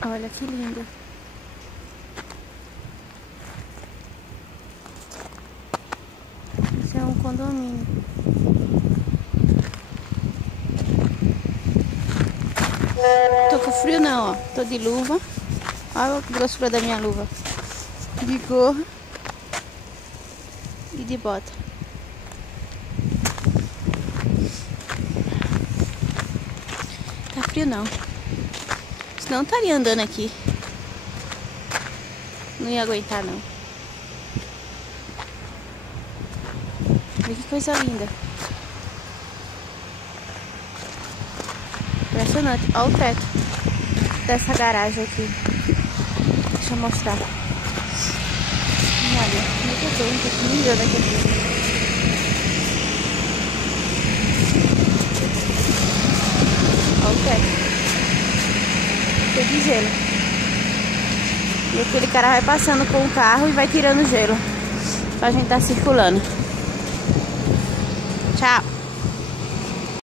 Olha que lindo. Isso é um condomínio. Tô com frio não, ó. Tô de luva. Olha a grossura da minha luva. De gorro. E de bota. Tá frio não. Senão estaria andando aqui. Não ia aguentar não. Olha que coisa linda. Impressionante. Olha o teto dessa garagem aqui. Deixa eu mostrar. Olha, muito bem, tô me mirando aqui. Olha o teto. Cheio de gelo. E aquele cara vai passando com o carro e vai tirando o gelo. Pra gente tá circulando. Tchau.